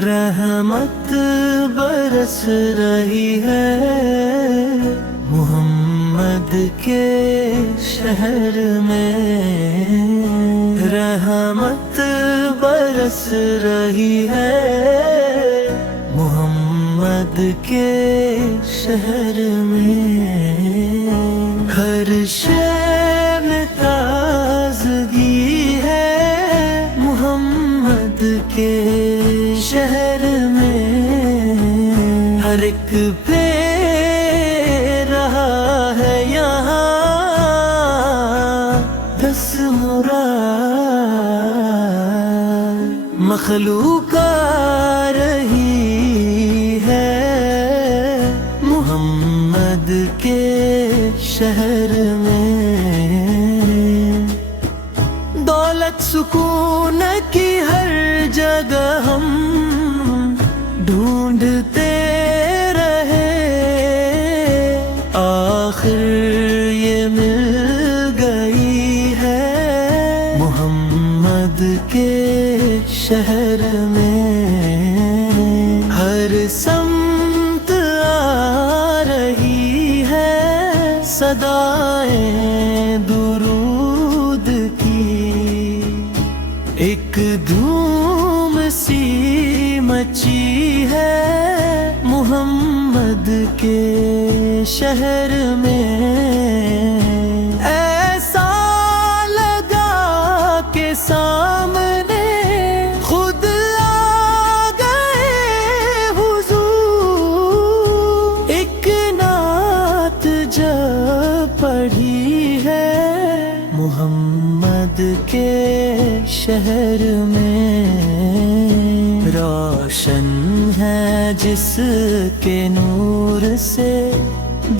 रहमत बरस रही है मोहम्मद के शहर में। रहमत बरस रही है मोहम्मद के शहर में। हर शय में ताज़गी है मोहम्मद के शहर में। हर एक पे रहा है यहाँ दस मुराद। मखलूक आ रही है मोहम्मद के शहर में। दौलत सुकून की हर जगह हम ढूंढते रहे, आखिर ये मिल गई है मोहम्मद के शहर में। हर समत आ रही है सदाएं दुरूद की। एक धूम सी मची है मोहम्मद के शहर में। ऐसा लगा के सामने खुद आ गए हुजूर। एक नात जब पढ़ी है मोहम्मद के शहर में। रोशन है जिसके नूर से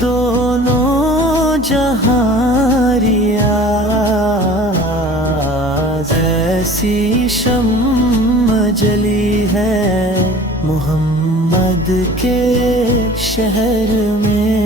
दोनों जहां रियाज़। ऐसी शम्म जली है मोहम्मद के शहर में।